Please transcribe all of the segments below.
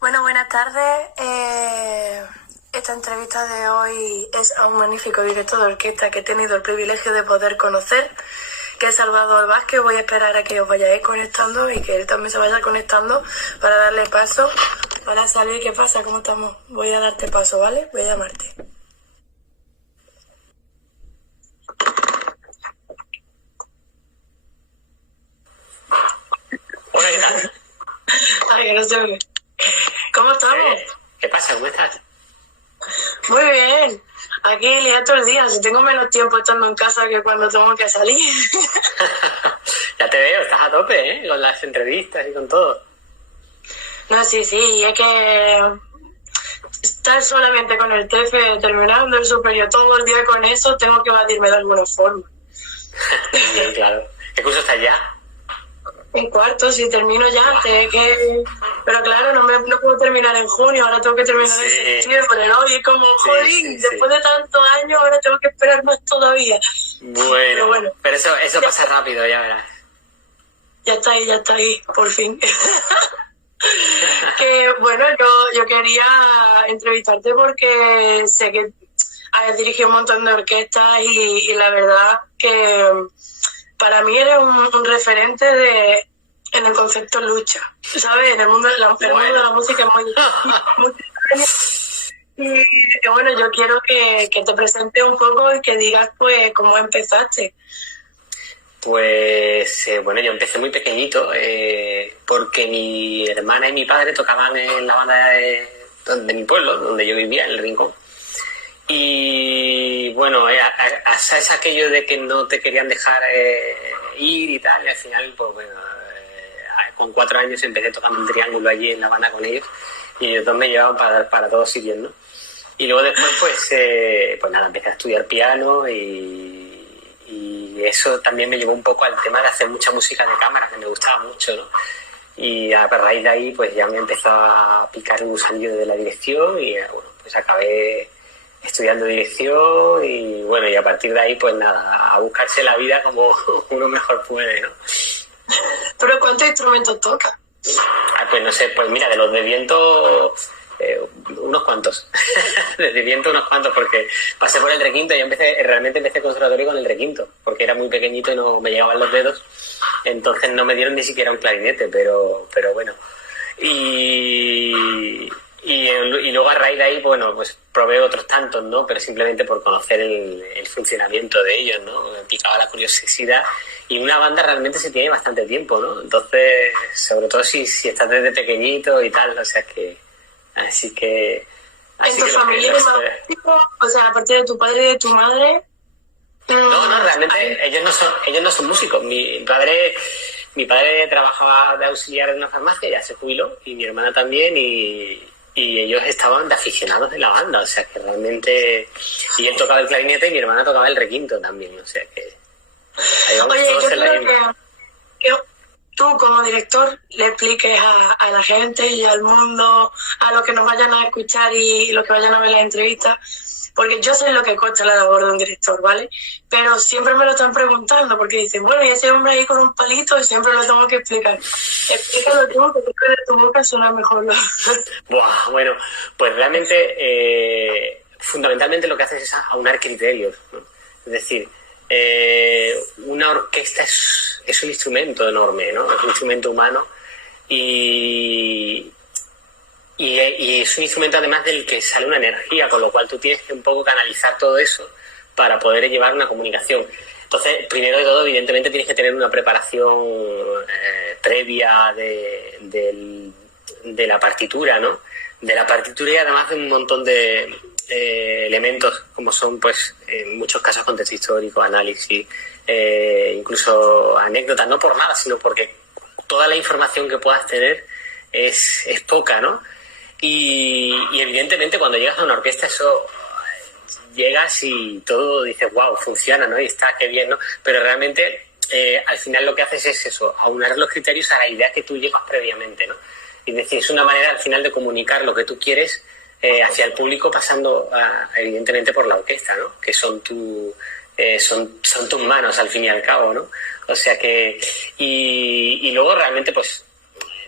Bueno, buenas tardes. Esta entrevista de hoy es a un magnífico director de orquesta que he tenido el privilegio de poder conocer, que es Salvador Vázquez. Voy a esperar a que os vayáis conectando y que él también se vaya conectando para darle paso. Hola, Salvi, ¿qué pasa? ¿Cómo estamos? Voy a darte paso, ¿vale? Voy a llamarte. Hola, ¿qué tal? Ay, que no se oye. ¿Cómo estamos? ¿Qué pasa? ¿Cómo estás? Muy bien. Aquí liado todo el día. Si tengo menos tiempo estando en casa que cuando tengo que salir. Ya te veo, estás a tope, ¿eh? Con las entrevistas y con todo. No, sí, y es que estar solamente con el TFE terminando el superior todo el día con eso, tengo que batirme de alguna forma. Bien, claro. ¿Qué curso estás ya? En cuarto, si termino ya, pero claro, no puedo terminar en junio, ahora tengo que terminar en septiembre, ¿no? Y es como, jolín, después de tantos años, ahora tengo que esperar más todavía. Bueno, pero eso pasa rápido, ya verás. Ya está ahí, por fin. Que bueno, yo quería entrevistarte porque sé que has dirigido un montón de orquestas y la verdad que para mí eres un referente en el concepto lucha, ¿sabes? En el mundo de la música es muy y bueno, yo quiero que te presentes un poco y que digas pues cómo empezaste. Pues bueno, yo empecé muy pequeñito porque mi hermana y mi padre tocaban en la banda de mi pueblo, donde yo vivía, en el Rincón. Y bueno, es aquello de que no te querían dejar ir y tal, y al final, pues bueno, con 4 años empecé tocando un triángulo allí en la banda con ellos, y ellos dos me llevaban para todos sitios, ¿no? Y luego después, pues nada, empecé a estudiar piano y eso también me llevó un poco al tema de hacer mucha música de cámara, que me gustaba mucho, ¿no? Y a raíz de ahí, pues ya me empezó a picar el gusanillo de la dirección y bueno, pues acabé estudiando dirección y bueno, y a partir de ahí, pues nada, a buscarse la vida como uno mejor puede, ¿no? ¿Pero cuántos instrumentos tocas? Pues no sé, pues mira, de los de viento, unos cuantos. Desde viento unos cuantos, porque pasé por el requinto y realmente empecé conservatorio con el requinto, porque era muy pequeñito y no me llegaban los dedos, entonces no me dieron ni siquiera un clarinete, pero bueno. Y luego a raíz de ahí, bueno, pues probé otros tantos, ¿no? Pero simplemente por conocer el funcionamiento de ellos, ¿no? Me picaba la curiosidad. Y una banda realmente se tiene bastante tiempo, ¿no? Entonces, sobre todo si estás desde pequeñito y tal, o sea que... Así que... ¿En tu familia es más tipo? O sea, aparte de tu padre y de tu madre... No, realmente ellos no son músicos. Mi padre trabajaba de auxiliar en una farmacia, ya se jubiló, y mi hermana también, y ellos estaban de aficionados de la banda, o sea que realmente... Y él tocaba el clarinete y mi hermana tocaba el requinto también, o sea que... Oye, yo creo que tú como director le expliques a la gente y al mundo, a los que nos vayan a escuchar y los que vayan a ver la entrevista, porque yo sé lo que cuesta la labor de un director, ¿vale? Pero siempre me lo están preguntando, porque dicen, bueno, y ese hombre ahí con un palito, y siempre lo tengo que explicar. Explícalo tú, que creo que de tu boca suena mejor. Buah, bueno, pues realmente, fundamentalmente lo que haces es aunar criterios, ¿no? Es decir, una orquesta es un instrumento enorme, ¿no? Es un instrumento humano y es un instrumento además del que sale una energía, con lo cual tú tienes que un poco canalizar todo eso para poder llevar una comunicación. Entonces, primero de todo, evidentemente tienes que tener una preparación previa de la partitura, ¿no? De la partitura y además de un montón de elementos como son, pues, en muchos casos contexto histórico, análisis, incluso anécdotas, no por nada, sino porque toda la información que puedas tener es poca, ¿no? Y evidentemente cuando llegas a una orquesta eso llegas y todo dices, wow, funciona, ¿no? Y está, qué bien, ¿no? Pero realmente al final lo que haces es eso, aunar los criterios a la idea que tú llevas previamente, ¿no? Es decir, es una manera al final de comunicar lo que tú quieres hacia el público pasando evidentemente por la orquesta, ¿no? Que son son tus manos al fin y al cabo, ¿no? O sea que y luego realmente pues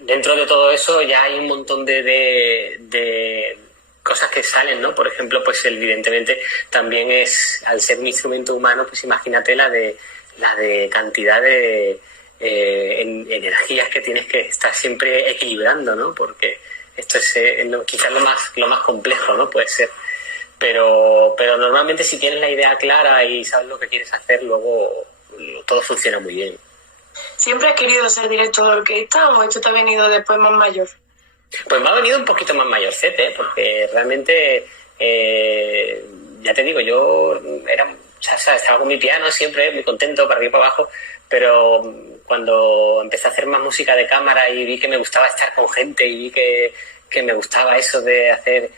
dentro de todo eso ya hay un montón de cosas que salen, ¿no? Por ejemplo, pues evidentemente también es, al ser un instrumento humano, pues imagínate la de cantidad de energías que tienes que estar siempre equilibrando, ¿no? Porque esto es quizás lo más complejo, ¿no? Puede ser. Pero normalmente si tienes la idea clara y sabes lo que quieres hacer, luego todo funciona muy bien. ¿Siempre has querido ser director de orquesta o esto te ha venido después más mayor? Pues me ha venido un poquito más mayorcete, porque realmente, ya te digo, yo estaba con mi piano siempre, muy contento, para arriba y para abajo, pero cuando empecé a hacer más música de cámara y vi que me gustaba estar con gente y vi que me gustaba eso de hacer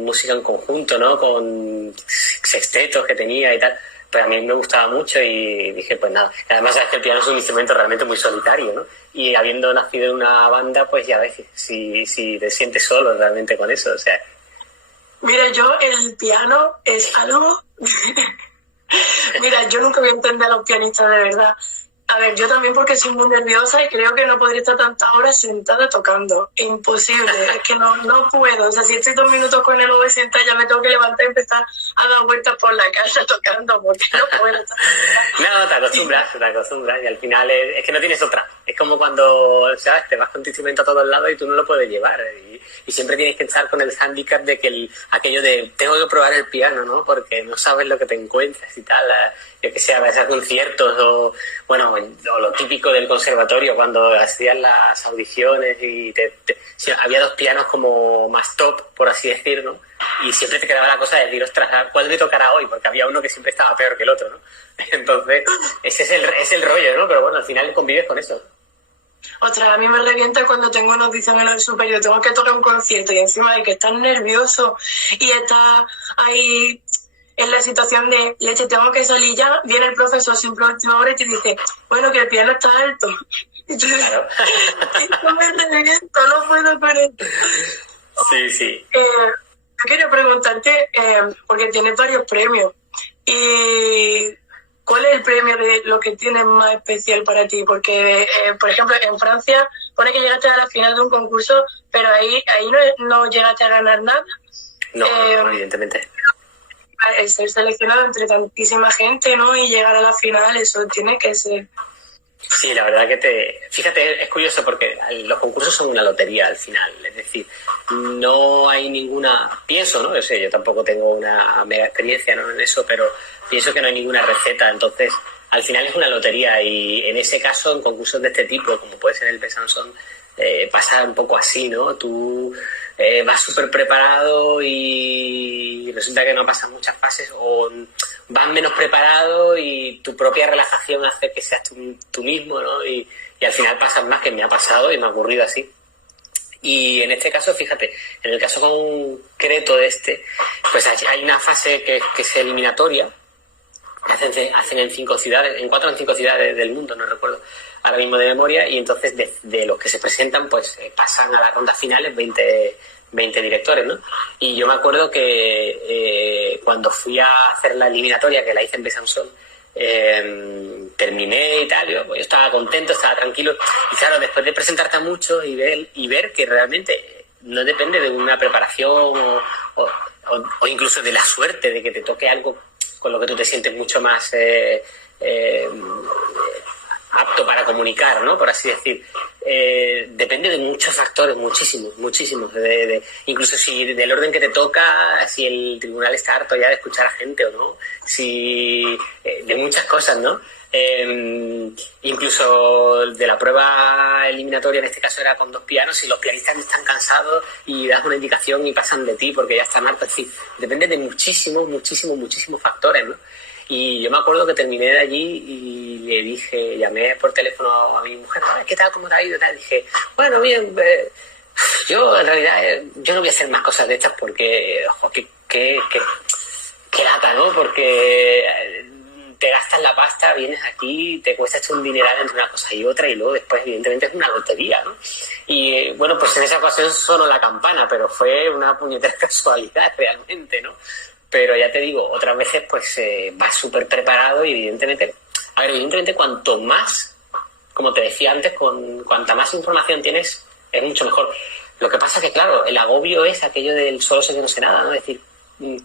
música en conjunto, ¿no? Con sextetos que tenía y tal, pues a mí me gustaba mucho y dije, pues nada. Además, sabes que el piano es un instrumento realmente muy solitario, ¿no? Y habiendo nacido en una banda, pues ya ves si te sientes solo realmente con eso, o sea. Mira, yo el piano es algo... Mira, yo nunca voy a entender a los pianistas de verdad. A ver, yo también porque soy muy nerviosa y creo que no podría estar tantas horas sentada tocando. Imposible, es que no puedo. O sea, si estoy 2 minutos con el oboe sentada, ya me tengo que levantar y empezar a dar vueltas por la casa tocando, porque no puedo. No, te acostumbras y al final es que no tienes otra. Es como cuando, ¿sabes? Te vas con tu instrumento a todos lados y tú no lo puedes llevar. Y siempre tienes que estar con el hándicap de que aquello de tengo que probar el piano, ¿no? Porque no sabes lo que te encuentras y tal. Yo que sé, vas a conciertos o lo típico del conservatorio cuando hacías las audiciones y había 2 pianos como más top, por así decirlo, y siempre te quedaba la cosa de decir, ostras, ¿cuál me tocará hoy? Porque había uno que siempre estaba peor que el otro, ¿no? Entonces, ese es el rollo, ¿no? Pero bueno, al final convives con eso. Ostras, a mí me revienta cuando tengo una audición en el superior, tengo que tocar un concierto y encima de que estás nervioso y estás ahí en la situación de, leche, tengo que salir ya, viene el profesor siempre a última hora y te dice, bueno, que el piano está alto. Y yo, claro. No me reviento, no puedo con esto. Sí. Yo quería preguntarte, porque tienes varios premios, y ¿cuál es el premio de lo que tienes más especial para ti? Porque, por ejemplo, en Francia pone que llegaste a la final de un concurso, pero ahí no llegaste a ganar nada. No, evidentemente. El ser seleccionado entre tantísima gente, ¿no? Y llegar a la final, eso tiene que ser... Sí, la verdad que fíjate, es curioso porque los concursos son una lotería al final, es decir, no hay ninguna, pienso, ¿no? Yo tampoco tengo una mega experiencia, ¿no? En eso, pero pienso que no hay ninguna receta, entonces al final es una lotería y en ese caso, en concursos de este tipo, como puede ser el Besançon, pasa un poco así, ¿no? Tú vas súper preparado y resulta que no pasan muchas fases o vas menos preparado y tu propia relajación hace que seas tú mismo, ¿no? Y al final pasas más, que me ha pasado y me ha ocurrido así. Y en este caso, fíjate, en el caso concreto de pues hay una fase que es eliminatoria, que hacen en 5 ciudades, en 4 o en 5 ciudades del mundo, no recuerdo ahora mismo de memoria, y entonces de los que se presentan, pues pasan a las rondas finales 20 directores, ¿no? Y yo me acuerdo que cuando fui a hacer la eliminatoria, que la hice en Besançon, terminé y tal, yo estaba contento, estaba tranquilo, y claro, después de presentarte a muchos y ver que realmente no depende de una preparación o incluso de la suerte de que te toque algo con lo que tú te sientes mucho más apto para comunicar, ¿no? Por así decir. Depende de muchos factores, muchísimos. Incluso si del orden que te toca, si el tribunal está harto ya de escuchar a gente o no, de muchas cosas, ¿no? Incluso de la prueba eliminatoria, en este caso era con 2 pianos, y los pianistas están cansados y das una indicación y pasan de ti porque ya están hartos. Es decir, depende de muchísimos factores, ¿no? Y yo me acuerdo que terminé de allí y le dije, llamé por teléfono a mi mujer, ¿qué tal? ¿Cómo te ha ido? Y dije, bueno, bien, yo en realidad yo no voy a hacer más cosas de estas porque, ojo, qué lata, ¿no? Porque te gastas la pasta, vienes aquí, te cuesta echar un dineral entre una cosa y otra y luego después evidentemente es una lotería, ¿no? Y bueno, pues en esa ocasión sonó la campana, pero fue una puñetera casualidad realmente, ¿no? Pero ya te digo, otras veces pues vas súper preparado y evidentemente cuanto más como te decía antes, cuanta más información tienes, es mucho mejor. Lo que pasa que, claro, el agobio es aquello del solo sé que no sé nada, ¿no? Es decir,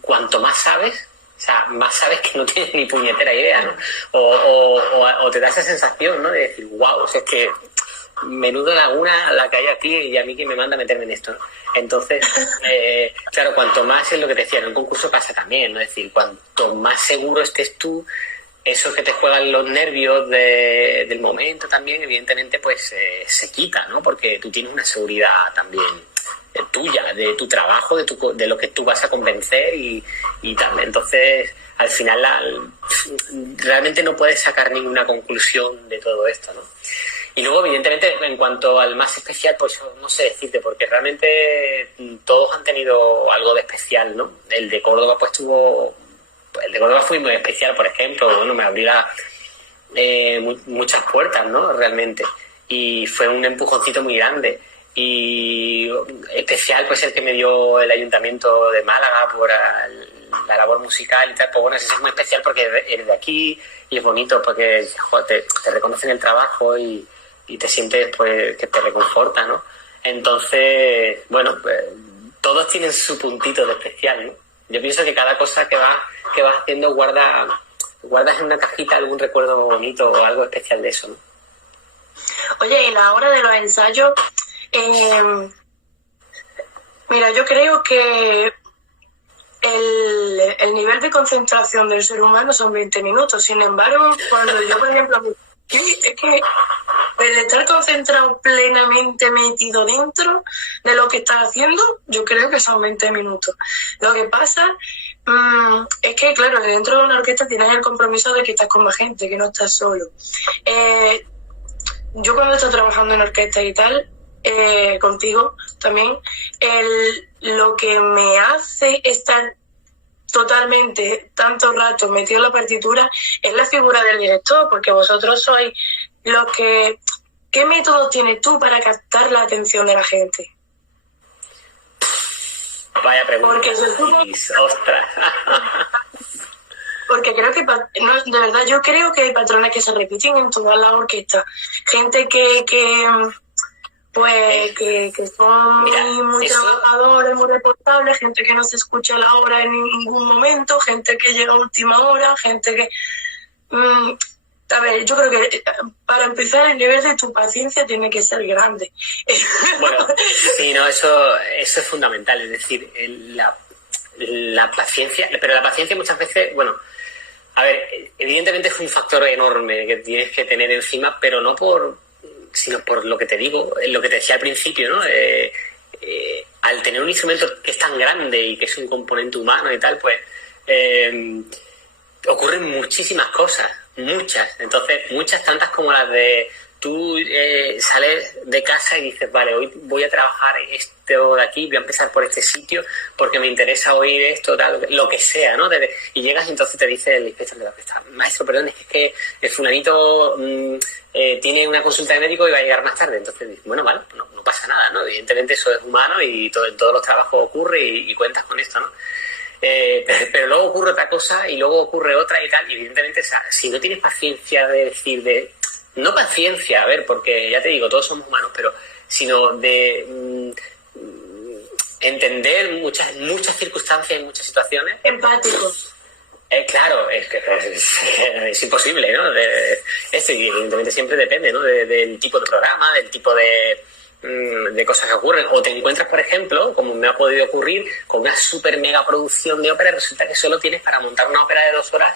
cuanto más sabes, o sea, más sabes que no tienes ni puñetera idea, ¿no? O te da esa sensación, ¿no? De decir, wow, o sea, es que menudo laguna la que hay aquí y a mí que me manda a meterme en esto, ¿no? Entonces, claro, cuanto más es lo que te decía, en un concurso pasa también, ¿no? Es decir, cuanto más seguro estés tú, eso que te juegan los nervios del momento también, evidentemente, pues se quita, ¿no? Porque tú tienes una seguridad también tuya, de tu trabajo, de lo que tú vas a convencer y tal. Entonces, al final, realmente no puedes sacar ninguna conclusión de todo esto, ¿no? Y luego, evidentemente, en cuanto al más especial, pues no sé decirte, porque realmente todos han tenido algo de especial, ¿no? El de Córdoba, pues el de Córdoba fue muy especial, por ejemplo. Bueno, me abrió muchas puertas, ¿no? Realmente. Y fue un empujoncito muy grande. Y especial, pues el que me dio el Ayuntamiento de Málaga por la labor musical y tal. Pues bueno, ese es muy especial porque eres de aquí y es bonito porque joder, te reconocen el trabajo y te sientes, pues, que te reconforta, ¿no? Entonces, bueno, pues todos tienen su puntito de especial, ¿no? Yo pienso que cada cosa que vas haciendo guardas en una cajita algún recuerdo bonito o algo especial de eso, ¿no? Oye, y la hora de los ensayos, mira, yo creo que el nivel de concentración del ser humano son 20 minutos. Sin embargo, cuando yo, por ejemplo, es que el estar concentrado plenamente metido dentro de lo que estás haciendo, yo creo que son 20 minutos. Lo que pasa es que, claro, dentro de una orquesta tienes el compromiso de que estás con más gente, que no estás solo. Yo cuando estoy trabajando en orquesta y tal, contigo también, lo que me hace estar totalmente tanto rato metido en la partitura es la figura del director, porque vosotros sois los que... ¿Qué métodos tienes tú para captar la atención de la gente? Vaya pregunta. Porque ¡Ostras! Porque creo que, no, de verdad, yo creo que hay patrones que se repiten en todas las orquestas. Gente que son muy trabajadores, muy reportables, gente que no se escucha la obra en ningún momento, gente que llega a última hora, gente que... a ver, yo creo que para empezar el nivel de tu paciencia tiene que ser grande. Bueno, sí, no, eso es fundamental, es decir, la paciencia, pero la paciencia muchas veces, bueno, a ver, evidentemente es un factor enorme que tienes que tener encima, pero no sino por lo que te digo, lo que te decía al principio, ¿no? Al tener un instrumento que es tan grande y que es un componente humano y tal, pues ocurren muchísimas cosas, muchas. Entonces, muchas tantas como las de tú sales de casa y dices, vale, hoy voy a trabajar esto de aquí, voy a empezar por este sitio porque me interesa oír esto, tal, lo que sea, ¿no? Y llegas y entonces te dice el inspector de la orquesta, maestro, perdón, es que el fulanito tiene una consulta de médico y va a llegar más tarde. Entonces dices, bueno, vale, no pasa nada, ¿no? Evidentemente eso es humano y en todos los trabajos ocurre y cuentas con esto, ¿no? Pero luego ocurre otra cosa y luego ocurre otra y tal, y evidentemente, o sea, si no tienes paciencia de decir, no paciencia, a ver, porque ya te digo, todos somos humanos, pero sino de entender muchas circunstancias y muchas situaciones. Empático. Claro, es imposible, ¿no? Esto, y evidentemente siempre depende, ¿no? Del tipo de programa, del tipo de cosas que ocurren. O te encuentras, por ejemplo, como me ha podido ocurrir, con una super mega producción de ópera y resulta que solo tienes para montar una ópera de 2 horas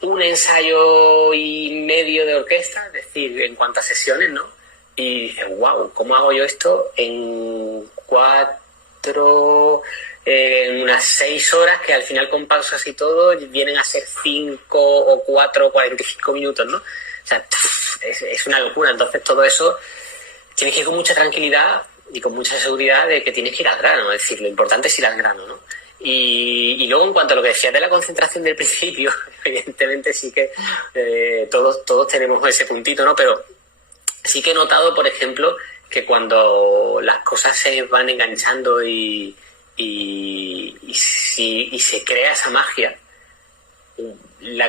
un ensayo y medio de orquesta, es decir, en cuantas sesiones, ¿no? Y dices, wow, ¿cómo hago yo esto en unas 6 horas que al final con pausas y todo vienen a ser 5 o 4 o 45 minutos, ¿no? O sea, es una locura. Entonces todo eso tienes que ir con mucha tranquilidad y con mucha seguridad de que tienes que ir al grano, es decir, lo importante es ir al grano, ¿no? Y luego en cuanto a lo que decías de la concentración del principio, evidentemente sí que todos tenemos ese puntito, ¿no? Pero sí que he notado, por ejemplo, que cuando las cosas se van enganchando y se crea esa magia,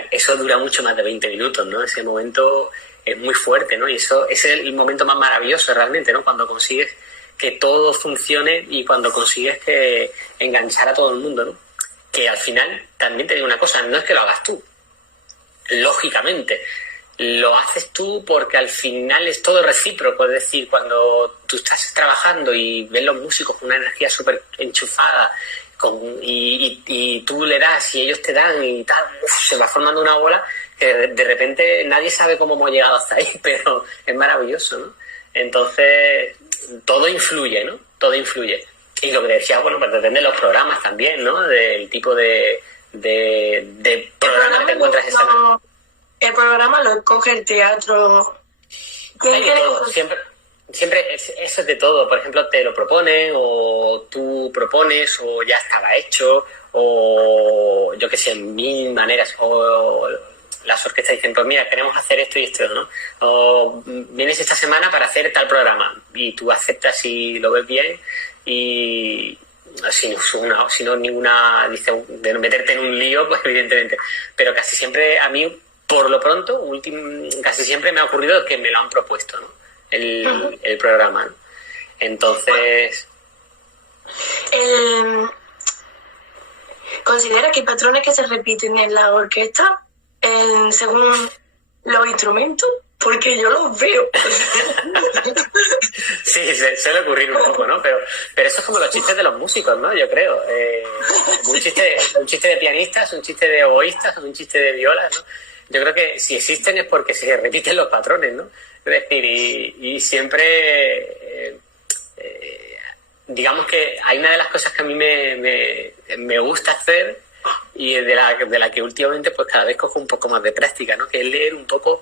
eso dura mucho más de 20 minutos, ¿no? Ese momento es muy fuerte, ¿no? Y eso es el momento más maravilloso realmente, ¿no? Cuando consigues que todo funcione y cuando consigues que enganchar a todo el mundo, ¿no? Que al final, también te digo una cosa, no es que lo hagas tú, lógicamente, lo haces tú porque al final es todo recíproco, es decir, cuando tú estás trabajando y ves los músicos con una energía súper enchufada y tú le das y ellos te dan y tal, se va formando una bola que de repente nadie sabe cómo hemos llegado hasta ahí, pero es maravilloso, ¿no? Entonces, todo influye, ¿no? Todo influye. Y lo que decía, bueno, pues depende de los programas también, ¿no? Del tipo de programa que te encuentras esa noche. El programa lo escoge el teatro. Hay de todo, siempre eso es de todo. Por ejemplo, te lo proponen o tú propones o ya estaba hecho o yo qué sé, mil maneras. O las orquestas dicen, pues mira, queremos hacer esto y esto, ¿no? O vienes esta semana para hacer tal programa y tú aceptas y lo ves bien y si no ninguna dice de no meterte en un lío, pues evidentemente. Pero casi siempre a mí, por lo pronto, casi siempre me ha ocurrido que me lo han propuesto, ¿no? El programa, ¿no? Entonces... ¿Considera que hay patrones que se repiten en la orquesta según los instrumentos? Porque yo los veo. Sí, suele ocurrir un poco, ¿no? Pero eso es como los chistes de los músicos, ¿no? Yo creo. Un chiste de pianistas, un chiste de oboístas, un chiste de violas, ¿no? Yo creo que si existen es porque se repiten los patrones, ¿no? Es decir, y siempre... digamos que hay una de las cosas que a mí me gusta hacer y de la que últimamente pues cada vez cojo un poco más de práctica, ¿no? Que es leer un poco,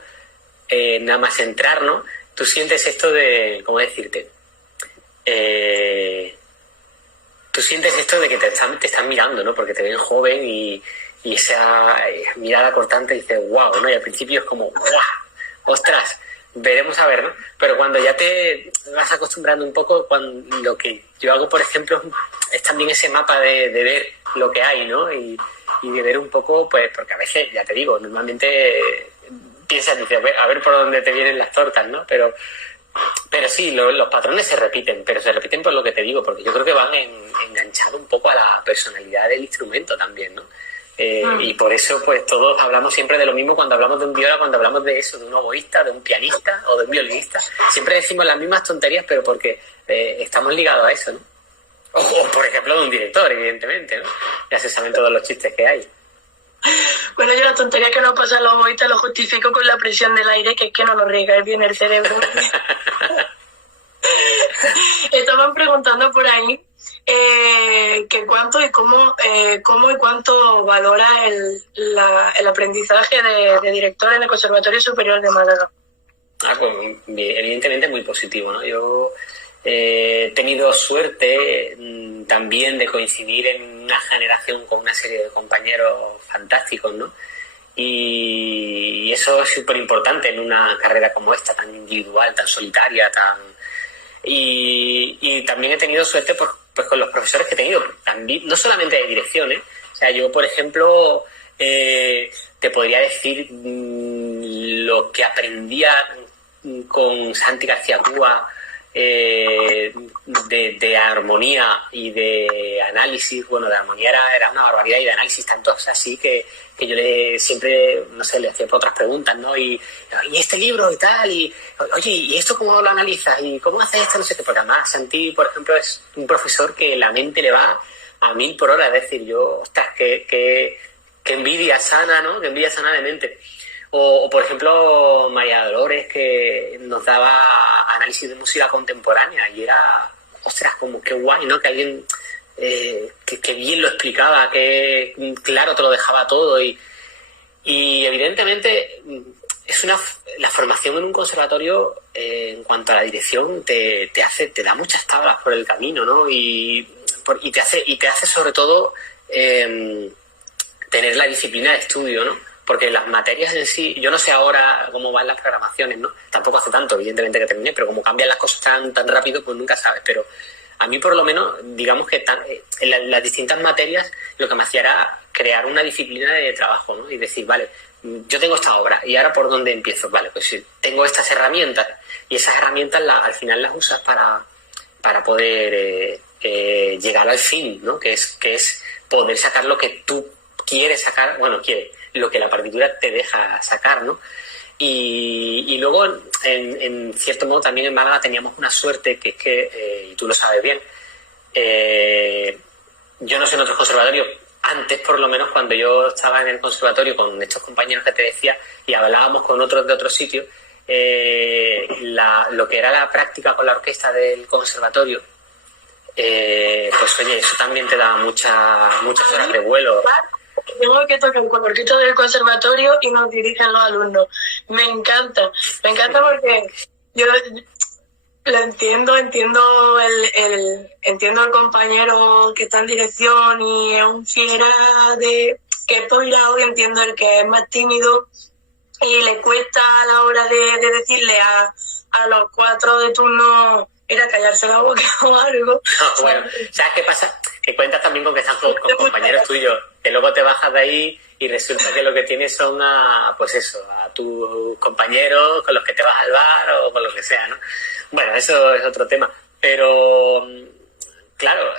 nada más entrar, ¿no? Tú sientes esto de, ¿cómo decirte? Tú sientes esto de que te están mirando, ¿no? Porque te ven joven y esa mirada cortante dices, wow, ¿no? Y al principio es como, wow, ostras, veremos a ver, ¿no? Pero cuando ya te vas acostumbrando un poco, lo que yo hago, por ejemplo, es también ese mapa de ver lo que hay, ¿no? Y de ver un poco, pues, porque a veces, ya te digo, normalmente piensas, dices, a ver por dónde te vienen las tortas, ¿no? Pero sí, los patrones se repiten, pero se repiten por lo que te digo, porque yo creo que van enganchados un poco a la personalidad del instrumento también, ¿no? Y por eso pues todos hablamos siempre de lo mismo cuando hablamos de un viola, cuando hablamos de eso, de un oboísta, de un pianista o de un violinista. Siempre decimos las mismas tonterías, pero porque estamos ligados a eso, ¿no? O por ejemplo de un director, evidentemente, ¿no? Ya se saben todos los chistes que hay. Bueno, yo la tontería que nos pasa a los oboístas lo justifico con la presión del aire, que es que no nos riega bien el cerebro. Estaban preguntando por ahí que cuánto y cómo y cuánto valora el aprendizaje de director en el Conservatorio Superior de Málaga. Pues evidentemente muy positivo, ¿no? Yo he tenido suerte también de coincidir en una generación con una serie de compañeros fantásticos, ¿no? Y eso es súper importante en una carrera como esta, tan individual, tan solitaria, y también he tenido suerte pues con los profesores que he tenido, también, no solamente de dirección, ¿eh? O sea, yo, por ejemplo, te podría decir lo que aprendía con Santi García Cúa, de armonía y de análisis. Bueno, de armonía era una barbaridad, y de análisis tanto así que yo siempre, no sé, le hacía otras preguntas, ¿no? Y este libro y tal, y oye, ¿y esto cómo lo analizas? ¿Y cómo haces esto? No sé qué, porque además Santi, por ejemplo, es un profesor que la mente le va a 1000 por hora, es decir, yo, ostras, qué envidia sana, ¿no? Qué envidia sana de mente. O, por ejemplo, María Dolores, que nos daba análisis de música contemporánea y era, ostras, como qué guay, ¿no? Que alguien que bien lo explicaba, que claro te lo dejaba todo y evidentemente la formación en un conservatorio en cuanto a la dirección te da muchas tablas por el camino, ¿no? Y te hace sobre todo tener la disciplina de estudio, ¿no? Porque las materias en sí, yo no sé ahora cómo van las programaciones, ¿no? Tampoco hace tanto, evidentemente, que terminé, pero como cambian las cosas tan rápido, pues nunca sabes. Pero a mí, por lo menos, digamos que en las distintas materias lo que me hacía era crear una disciplina de trabajo, ¿no? Y decir, vale, yo tengo esta obra y ahora ¿por dónde empiezo? Vale, pues sí, tengo estas herramientas y esas herramientas al final las usas para poder llegar al fin, ¿no? Que es poder sacar lo que tú quieres sacar, lo que la partitura te deja sacar, ¿no? Y luego, en cierto modo, también en Málaga teníamos una suerte que es que, y tú lo sabes bien, yo no sé en otros conservatorios, antes por lo menos cuando yo estaba en el conservatorio con estos compañeros que te decía y hablábamos con otros de otros sitios, lo que era la práctica con la orquesta del conservatorio, pues oye, eso también te da muchas horas de vuelo. Tengo que tocar con la orquesta del conservatorio y nos dirigen los alumnos. Me encanta porque yo lo entiendo al compañero que está en dirección y es un fiera que es poirado, y entiendo el que es más tímido y le cuesta a la hora de decirle a los 4 de turno era callarse la boca o algo. No, bueno, ¿sabes qué pasa? Que cuentas también con que estás con compañeros tuyos, que luego te bajas de ahí y resulta que lo que tienes son a tus compañeros con los que te vas al bar o con lo que sea, ¿no? Bueno, eso es otro tema. Pero, claro,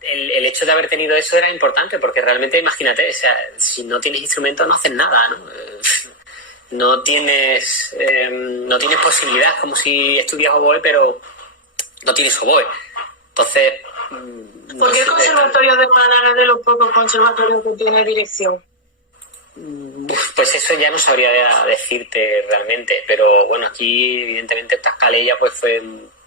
el hecho de haber tenido eso era importante porque realmente, imagínate, o sea, si no tienes instrumentos no haces nada, ¿no? No tienes posibilidad, como si estudias oboe, pero no tienes oboe. Entonces... ¿Por qué el conservatorio de Málaga es de los pocos conservatorios que tiene dirección? Pues eso ya no sabría decirte realmente, pero bueno, aquí evidentemente Tascalella pues fue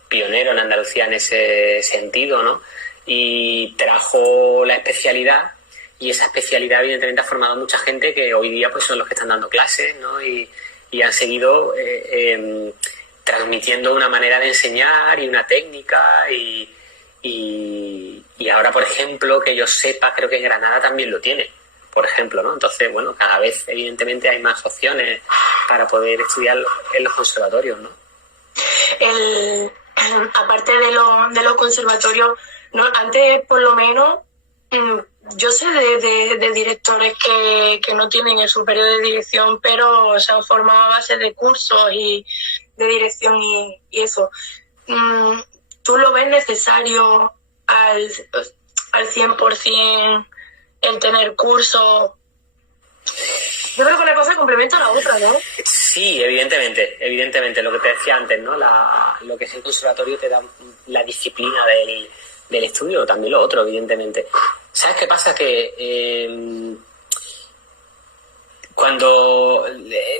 pionero en Andalucía en ese sentido, ¿no? Y trajo la especialidad, y esa especialidad evidentemente ha formado a mucha gente que hoy día pues son los que están dando clases, ¿no? Y han seguido transmitiendo una manera de enseñar y una técnica y ahora, por ejemplo, que yo sepa, creo que Granada también lo tiene, por ejemplo, ¿no? Entonces, bueno, cada vez evidentemente hay más opciones para poder estudiar en los conservatorios, ¿no? Aparte de los conservatorios, ¿no? Antes por lo menos yo sé de directores que no tienen el superior de dirección, pero se han formado a base de cursos y de dirección y eso. ¿Tú lo ves necesario al 100% el tener cursos? Yo creo que una cosa complementa a la otra, ¿no? Sí, evidentemente, lo que te decía antes, ¿no? Lo que es el conservatorio te da la disciplina del estudio, también lo otro, evidentemente. ¿Sabes qué pasa? Que cuando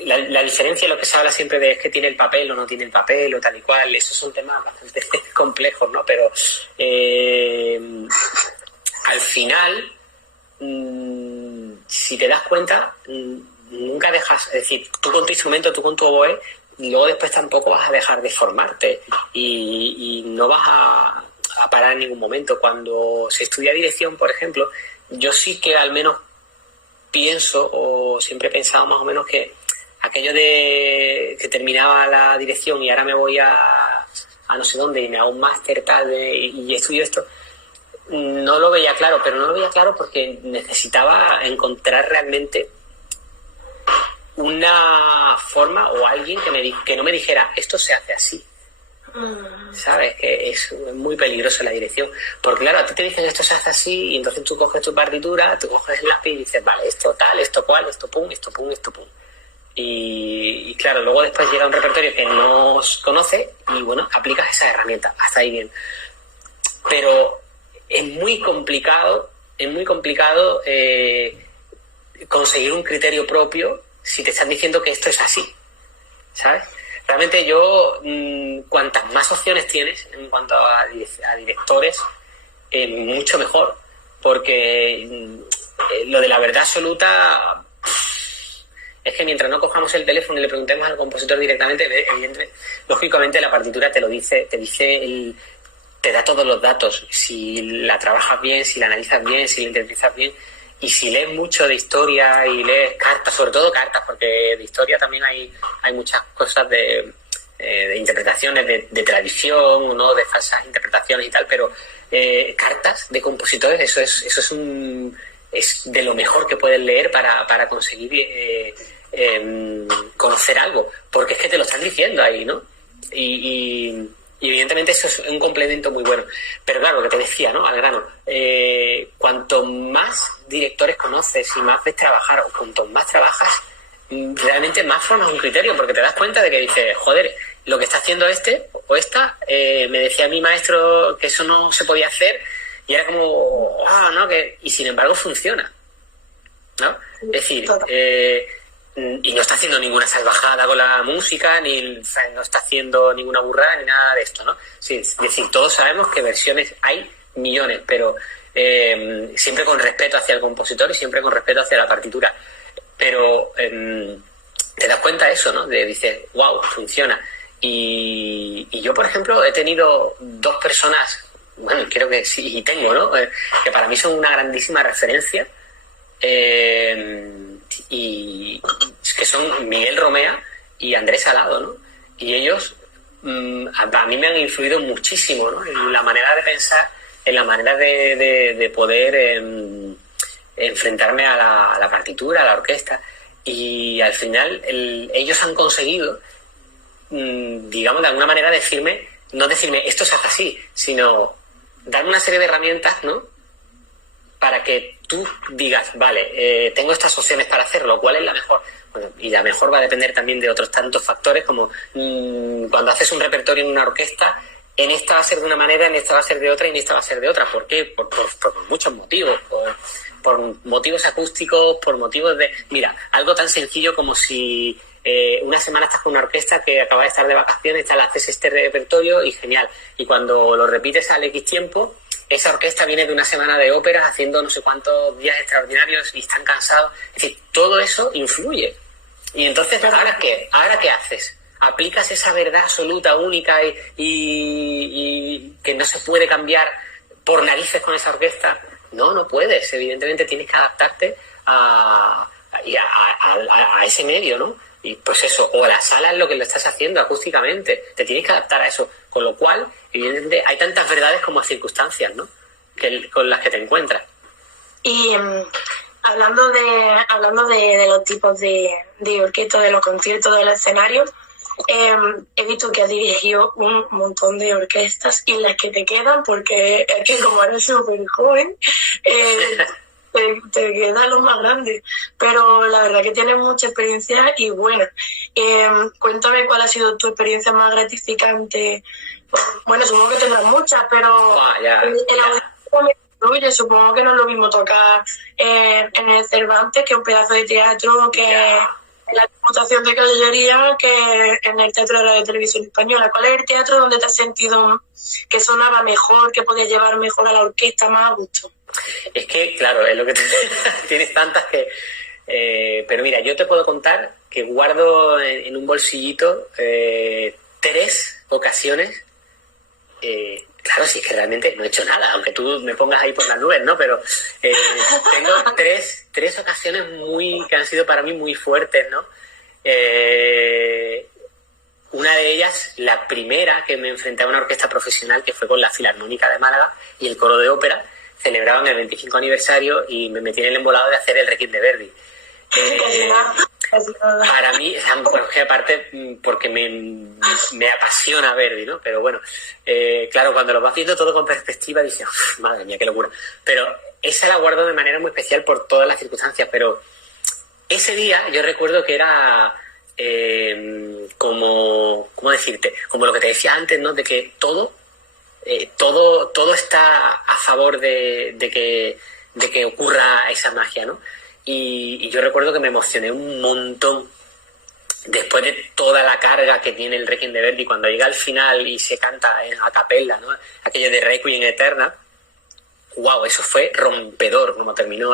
la diferencia, lo que se habla siempre de es que tiene el papel o no tiene el papel o tal y cual, esos son temas bastante complejos, ¿no? Pero al final, si te das cuenta, nunca dejas, es decir, tú con tu instrumento, tú con tu oboe, luego después tampoco vas a dejar de formarte y no vas a parar en ningún momento. Cuando se estudia dirección, por ejemplo, yo sí que al menos pienso, o siempre he pensado más o menos, que aquello de que terminaba la dirección y ahora me voy a no sé dónde y me hago un máster tal y estudio esto, no lo veía claro, pero no lo veía claro porque necesitaba encontrar realmente una forma o alguien que no me dijera esto se hace así. ¿Sabes? Que es muy peligroso la dirección, porque claro, a ti te dicen esto se hace así y entonces tú coges tu partitura, tú coges el lápiz y dices vale, esto tal, esto cual, esto pum, esto pum, esto pum, y claro, luego después llega un repertorio que no conoce y bueno, aplicas esas herramientas, hasta ahí bien, pero es muy complicado conseguir un criterio propio si te están diciendo que esto es así, ¿sabes? Realmente yo, cuantas más opciones tienes en cuanto a directores, mucho mejor, porque lo de la verdad absoluta es que mientras no cojamos el teléfono y le preguntemos al compositor directamente, evidentemente, lógicamente la partitura te lo dice, te da todos los datos, si la trabajas bien, si la analizas bien, si la interpretas bien. Y si lees mucho de historia y lees cartas, sobre todo cartas, porque de historia también hay muchas cosas de interpretaciones de tradición, ¿no? De falsas interpretaciones y tal, pero cartas de compositores, eso es de lo mejor que puedes leer para conseguir conocer algo, porque es que te lo están diciendo ahí, ¿no? Y evidentemente eso es un complemento muy bueno. Pero claro, lo que te decía, ¿no? Al grano. Cuanto más directores conoces y más ves trabajar, o cuanto más trabajas, realmente más formas un criterio, porque te das cuenta de que dices, joder, lo que está haciendo este o esta, me decía mi maestro que eso no se podía hacer, y era como, ¿no? Y sin embargo funciona, ¿no? Es decir, y no está haciendo ninguna salvajada con la música, ni no está haciendo ninguna burrada, ni nada de esto, ¿no? Sí, es decir, todos sabemos que versiones hay millones, pero siempre con respeto hacia el compositor y siempre con respeto hacia la partitura. Pero te das cuenta de eso, ¿no? Dices, wow, funciona. Y yo, por ejemplo, he tenido dos personas, bueno, creo que sí, y tengo, ¿no? Que para mí son una grandísima referencia, y que son Miguel Romea y Andrés Salado, ¿no? Y ellos a mí me han influido muchísimo, ¿no? En la manera de pensar, en la manera de poder enfrentarme a la partitura, a la orquesta, y al final ellos han conseguido, digamos, de alguna manera no decirme esto se hace así, sino darme una serie de herramientas, ¿no? Para que tú digas, vale, tengo estas opciones para hacerlo, ¿cuál es la mejor? Bueno, y la mejor va a depender también de otros tantos factores, como cuando haces un repertorio en una orquesta, en esta va a ser de una manera, en esta va a ser de otra y en esta va a ser de otra. ¿Por qué? Por muchos motivos, por motivos acústicos, por motivos de... Mira, algo tan sencillo como si una semana estás con una orquesta que acaba de estar de vacaciones, tal, haces este repertorio y genial. Y cuando lo repites al X tiempo, esa orquesta viene de una semana de óperas haciendo no sé cuántos días extraordinarios y están cansados. Es decir, todo eso influye. Y entonces, ¿ahora qué? ¿Ahora qué haces? ¿Aplicas esa verdad absoluta, única y que no se puede cambiar por narices con esa orquesta? No puedes. Evidentemente tienes que adaptarte a ese medio, ¿no? Y pues eso, o la sala es lo que lo estás haciendo acústicamente. Te tienes que adaptar a eso. Con lo cual, evidentemente, hay tantas verdades como circunstancias, ¿no? Con las que te encuentras. Y hablando de los tipos de orquesta, de los conciertos, del escenario, he visto que has dirigido un montón de orquestas y las que te quedan, porque es que como eres súper joven, te quedan los más grandes, pero la verdad que tienes mucha experiencia y buena. Cuéntame cuál ha sido tu experiencia más gratificante. Bueno, supongo que tendrás muchas, pero el audiovisual me influye. Supongo que no es lo mismo tocar en el Cervantes, que es un pedazo de teatro, que en la Diputación de Caballería, que en el Teatro de Radio Televisión Española. ¿Cuál es el teatro donde te has sentido que sonaba mejor, que podías llevar mejor a la orquesta, más a gusto? Es que, claro, es lo que tienes tantas que... pero mira, yo te puedo contar que guardo en un bolsillito 3 ocasiones. Claro, si es que realmente no he hecho nada, aunque tú me pongas ahí por las nubes, ¿no? Pero tengo tres ocasiones que han sido para mí muy fuertes, ¿no? Una de ellas, la primera que me enfrenté a una orquesta profesional, que fue con la Filarmónica de Málaga y el Coro de Ópera. Celebraban el 25 aniversario y me metí en el embolado de hacer el Requiem de Verdi. Para mí, bueno, que aparte porque me apasiona Verdi, ¿no? Pero bueno, claro, cuando lo vas viendo todo con perspectiva dices, madre mía, qué locura. Pero esa la guardo de manera muy especial por todas las circunstancias. Pero ese día yo recuerdo que era ¿cómo decirte? Como lo que te decía antes, ¿no? De que todo está a favor de que ocurra esa magia, ¿no? Y yo recuerdo que me emocioné un montón después de toda la carga que tiene el Requiem de Verdi, cuando llega al final y se canta a capella, ¿no? Aquello de Requiem Eterna. Wow, eso fue rompedor como terminó.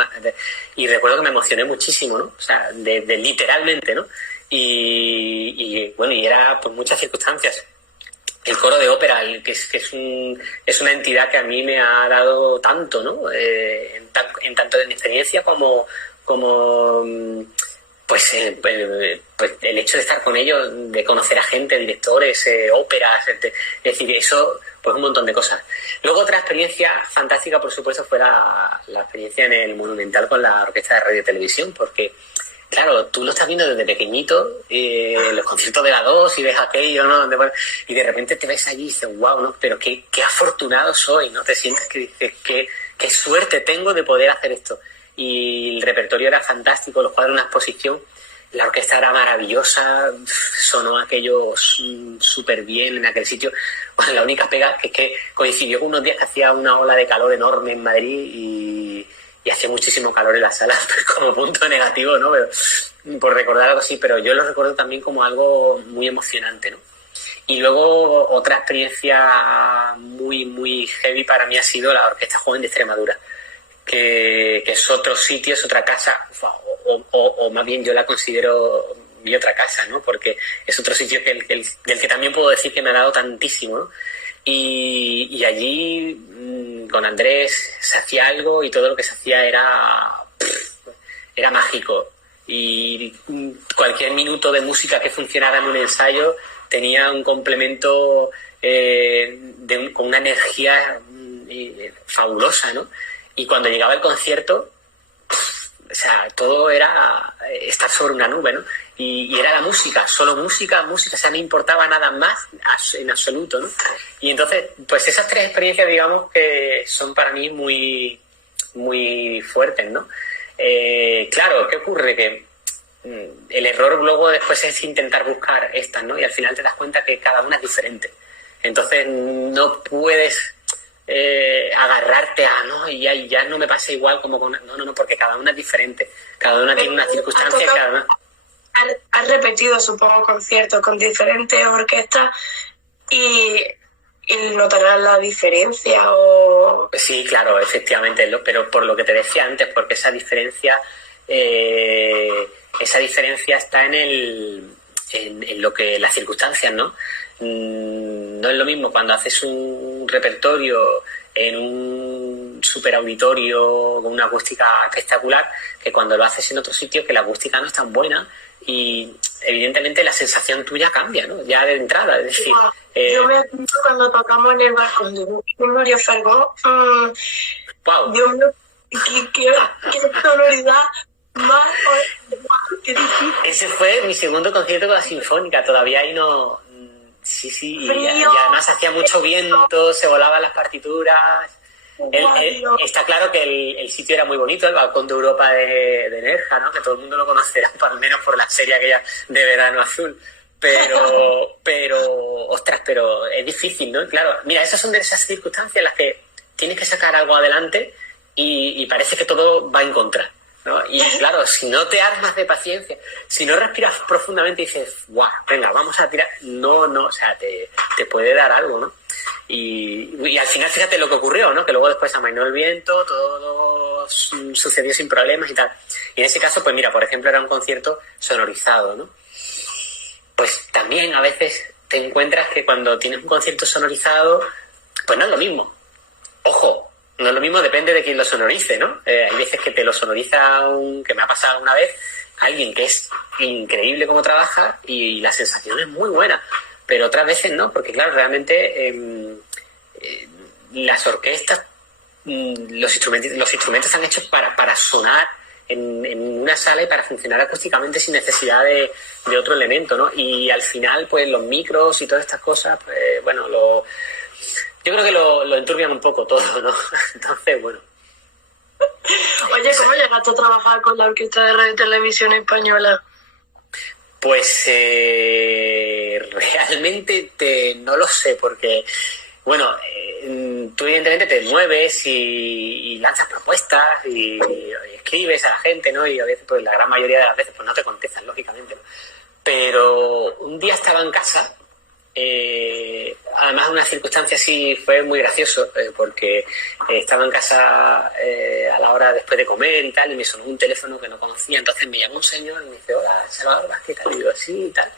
Y recuerdo que me emocioné muchísimo, ¿no? O sea, de literalmente, ¿no? Y bueno, y era por muchas circunstancias. El Coro de Ópera, que es una entidad que a mí me ha dado tanto, ¿no? En tanto en experiencia como pues el hecho de estar con ellos, de conocer a gente, directores, óperas, es decir, eso, pues un montón de cosas. Luego otra experiencia fantástica, por supuesto, fue la experiencia en el Monumental con la Orquesta de Radio y Televisión, porque claro, tú lo estás viendo desde pequeñito, los conciertos de la 2 y ves aquello, ¿no? Y de repente te ves allí y dices, wow, ¿no? Pero qué afortunado soy, ¿no? Te sientes que dices, qué suerte tengo de poder hacer esto. Y el repertorio era fantástico, los cuadros de una exposición, la orquesta era maravillosa, sonó aquello súper bien en aquel sitio. Bueno, la única pega que es que coincidió con unos días que hacía una ola de calor enorme en Madrid y hacía muchísimo calor en la sala, como punto negativo, ¿no? Pero, por recordar algo así, pero yo lo recuerdo también como algo muy emocionante, ¿no? Y luego otra experiencia muy, muy heavy para mí ha sido la Orquesta Joven de Extremadura, que es otro sitio, es otra casa, o más bien yo la considero mi otra casa, ¿no? Porque es otro sitio del que también puedo decir que me ha dado tantísimo, ¿no? Y allí con Andrés se hacía algo y todo lo que se hacía era mágico. Y cualquier minuto de música que funcionara en un ensayo tenía un complemento con una energía fabulosa, ¿no? Y cuando llegaba el concierto, o sea, todo era estar sobre una nube, ¿no? Y era la música, solo música, o sea, no importaba nada más en absoluto, ¿no? Y entonces, pues esas tres experiencias, digamos, que son para mí muy, muy fuertes, ¿no? Claro, ¿qué ocurre? Que el error luego después es intentar buscar estas, ¿no? Y al final te das cuenta que cada una es diferente. Entonces no puedes agarrarte a, ¿no? Y ya no me pasa igual como con... No, porque cada una es diferente. Cada una tiene una circunstancia. Cada una... Has repetido, supongo, conciertos con diferentes orquestas y notarás la diferencia o... Sí, claro, efectivamente, pero por lo que te decía antes, porque esa diferencia está en lo que las circunstancias, ¿no? No es lo mismo cuando haces un repertorio en un superauditorio con una acústica espectacular que cuando lo haces en otro sitio que la acústica no es tan buena y evidentemente la sensación tuya cambia, ¿no? Ya de entrada, es decir... yo me acuerdo cuando tocamos en el balcón de Gloria Fergó, wow. Dios mío, qué sonoridad más... qué difícil. Ese fue mi segundo concierto con la Sinfónica, todavía ahí no... Sí, y además hacía mucho viento, se volaban las partituras. Está claro que el sitio era muy bonito, el Balcón de Europa de Nerja, ¿no? Que todo el mundo lo conocerá, al menos por la serie aquella de Verano Azul. Pero es difícil, ¿no? Claro, mira, esas son de esas circunstancias en las que tienes que sacar algo adelante y parece que todo va en contra, ¿no? Y claro, si no te armas de paciencia, si no respiras profundamente y dices, guau, venga, vamos a tirar, no, o sea, te puede dar algo, ¿no? Y al final fíjate lo que ocurrió, ¿no? Que luego después amainó el viento, todo sucedió sin problemas y tal. Y en ese caso, pues mira, por ejemplo, era un concierto sonorizado, ¿no? Pues también a veces te encuentras que cuando tienes un concierto sonorizado, pues no es lo mismo. Ojo, no es lo mismo, depende de quién lo sonorice, ¿no? Hay veces que te lo sonoriza que me ha pasado una vez, alguien que es increíble cómo trabaja y la sensación es muy buena, pero otras veces no, porque claro, realmente las orquestas, los instrumentos están hechos para sonar en una sala y para funcionar acústicamente sin necesidad de otro elemento, ¿no? Y al final, pues los micros y todas estas cosas, pues bueno, yo creo que lo enturbian un poco todo, ¿no? Entonces, bueno. Oye, ¿cómo llegaste a trabajar con la Orquesta de Radio y Televisión Española? Pues realmente no lo sé, porque, bueno, tú evidentemente te mueves y lanzas propuestas y escribes a la gente, ¿no? Y a veces, pues la gran mayoría de las veces, pues no te contestan, lógicamente, ¿no? Pero un día estaba en casa, además una circunstancia así fue muy gracioso, porque estaba en casa a la hora después de comer y tal, y me sonó un teléfono que no conocía, entonces me llamó un señor y me dice, hola, Salvador Vázquez, y digo, sí, y tal.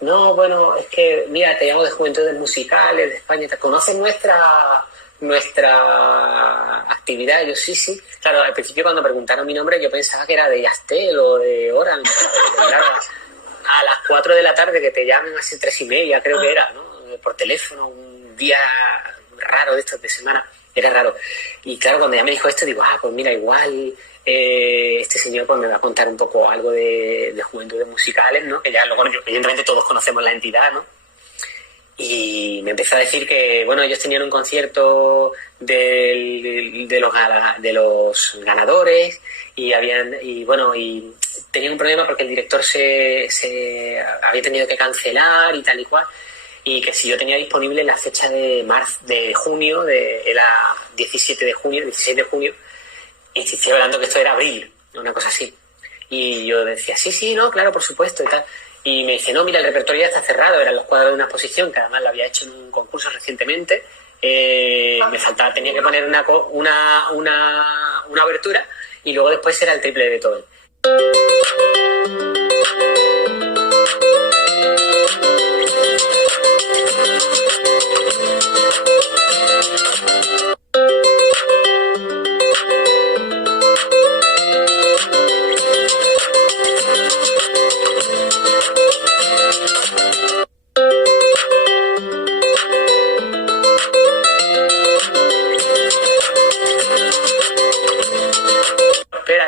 No, bueno, es que, mira, te llamo de Juventudes Musicales de España, ¿te conoces nuestra actividad? Y yo, sí. Claro, al principio cuando preguntaron mi nombre yo pensaba que era de Yastel o de Orange, ¿no? Claro, a las 4 de la tarde que te llamen así 3:30, creo que era, ¿no? Por teléfono, un día raro de estos de semana. era raro. Y claro, cuando ella me dijo esto, digo, pues mira, igual este señor pues me va a contar un poco algo de juventudes musicales, ¿no? Que ya luego, evidentemente todos conocemos la entidad, ¿no? Y me empezó a decir que, bueno, ellos tenían un concierto de los ganadores y tenían un problema porque el director se había tenido que cancelar y tal y cual, y que si yo tenía disponible la fecha de junio, era 17 de junio, 16 de junio, y estoy hablando que esto era abril, una cosa así. Y yo decía, sí, no, claro, por supuesto, y tal. Y me dice, no, mira, el repertorio ya está cerrado, eran los cuadros de una exposición, que además lo había hecho en un concurso recientemente. Me faltaba, tenía que poner una abertura, y luego después era el triple de Beethoven.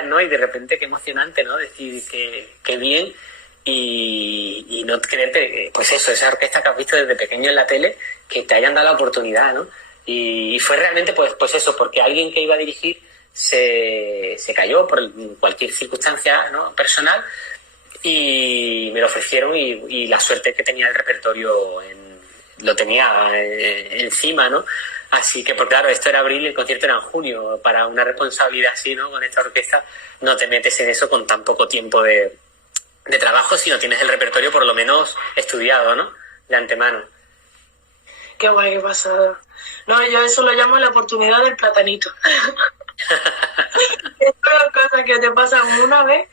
¿no? Y de repente qué emocionante, ¿no? Decir que bien y no creerte, pues eso, esa orquesta que has visto desde pequeño en la tele, que te hayan dado la oportunidad, ¿no? Y fue realmente pues eso, porque alguien que iba a dirigir se cayó por cualquier circunstancia, ¿no?, personal, y me lo ofrecieron y la suerte que tenía el repertorio lo tenía encima, ¿no? Así que, pues claro, esto era abril y el concierto era en junio. Para una responsabilidad así, ¿no?, con esta orquesta, no te metes en eso con tan poco tiempo de trabajo, si no tienes el repertorio por lo menos estudiado, ¿no?, de antemano. Qué guay, qué pasada. No, yo eso lo llamo la oportunidad del platanito. Es una cosa que te pasa una vez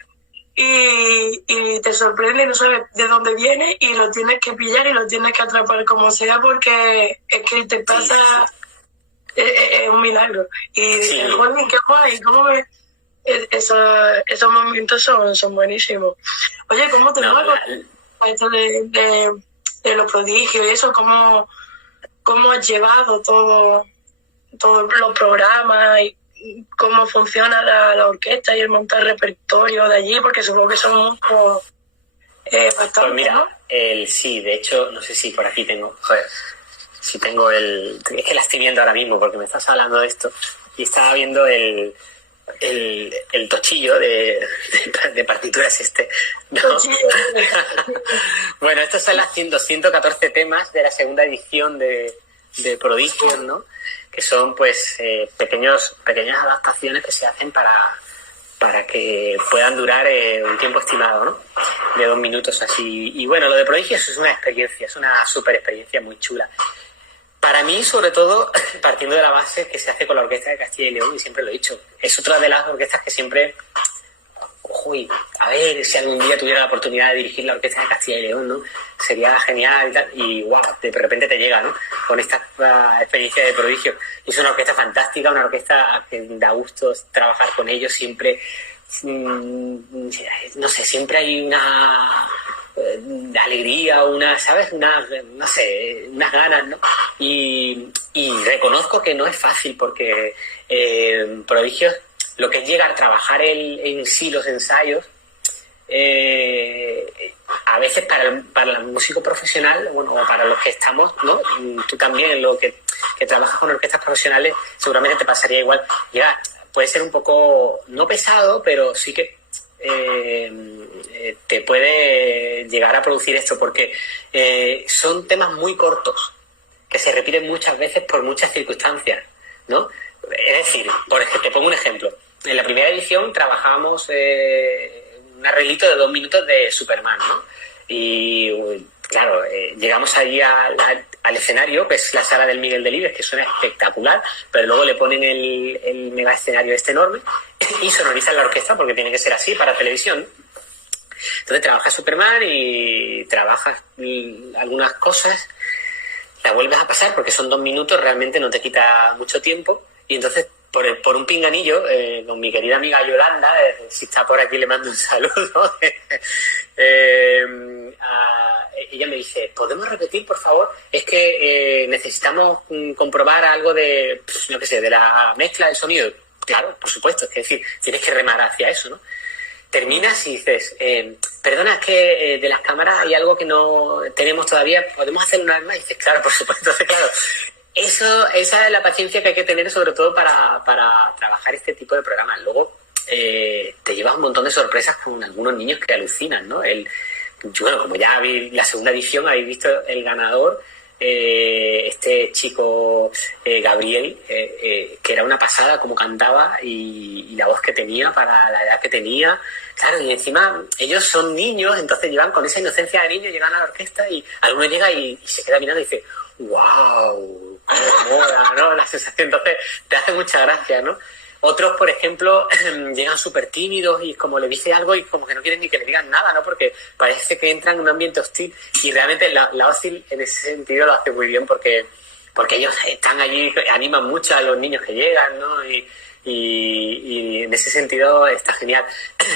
y te sorprende y no sabes de dónde viene y lo tienes que pillar y lo tienes que atrapar como sea, porque es que te pasa, es un milagro. Y dices, Juan, qué guay, ¿cómo ves? Esos momentos son buenísimos. Oye, ¿cómo te mueves a esto de los prodigios y eso? ¿Cómo has llevado todos los programas y cómo funciona la orquesta y el montar repertorio de allí? Porque supongo que son bastante, pues mira, ¿no? Sí, de hecho, no sé si por aquí tengo, si tengo es que la estoy viendo ahora mismo porque me estás hablando de esto y estaba viendo el tochillo de partituras ¿no? Bueno, estos son los 114 temas de la segunda edición de Prodigios, ¿no?, que son pues pequeñas adaptaciones que se hacen para que puedan durar un tiempo estimado, ¿no?, de 2 minutos así. Y bueno, lo de Prodigios es una experiencia, es una súper experiencia muy chula. Para mí, sobre todo, partiendo de la base que se hace con la Orquesta de Castilla y León, y siempre lo he dicho, es otra de las orquestas que siempre, a ver si algún día tuviera la oportunidad de dirigir la Orquesta de Castilla y León, ¿no?, sería genial y tal, y wow, de repente te llega, ¿no?, con esta experiencia de Prodigio. Y es una orquesta fantástica, una orquesta que da gusto trabajar con ellos, siempre, no sé, siempre hay una alegría, ¿sabes?, no sé, unas ganas, ¿no? Y reconozco que no es fácil porque Prodigios, lo que es llegar a trabajar en sí los ensayos, a veces para el músico profesional, bueno, o para los que estamos, ¿no?, tú también, lo que trabajas con orquestas profesionales, seguramente te pasaría igual. Ya puede ser un poco, no pesado, pero sí que te puede llegar a producir esto, porque son temas muy cortos que se repiten muchas veces por muchas circunstancias, ¿no? Es decir, por ejemplo, te pongo un ejemplo. En la primera edición trabajábamos un arreglito de 2 minutos de Superman, ¿no? Y claro, llegamos allí al escenario, que es la sala del Miguel Delibes, que suena espectacular, pero luego le ponen el mega escenario enorme y sonorizan la orquesta, porque tiene que ser así para televisión. Entonces trabajas Superman y trabajas algunas cosas, la vuelves a pasar porque son 2 minutos, realmente no te quita mucho tiempo, y entonces por un pinganillo, con mi querida amiga Yolanda, si está por aquí le mando un saludo, ella me dice, ¿podemos repetir, por favor? Es que necesitamos comprobar algo de, pues, yo qué sé, de la mezcla del sonido. Claro, por supuesto, es decir, tienes que remar hacia eso, ¿no? Terminas y dices, perdona, es que de las cámaras hay algo que no tenemos todavía, ¿podemos hacerlo una vez más? Y dices, claro, por supuesto, claro. Esa es la paciencia que hay que tener, sobre todo para trabajar este tipo de programas. Luego te llevas un montón de sorpresas con algunos niños que alucinan, ¿no? Bueno, como ya habéis, la segunda edición habéis visto el ganador, este chico Gabriel, que era una pasada como cantaba y la voz que tenía para la edad que tenía. Claro, y encima ellos son niños, entonces llevan con esa inocencia de niños, llegan a la orquesta y alguno llega y se queda mirando y dice, ¡wow! ¡Cómo mola!, ¿no? La sensación, entonces te hace mucha gracia, ¿no? Otros, por ejemplo, llegan súper tímidos y como le dice algo y como que no quieren ni que le digan nada, ¿no? Porque parece que entran en un ambiente hostil y realmente la OSCIL en ese sentido lo hace muy bien porque ellos están allí, animan mucho a los niños que llegan, ¿no? Y en ese sentido está genial.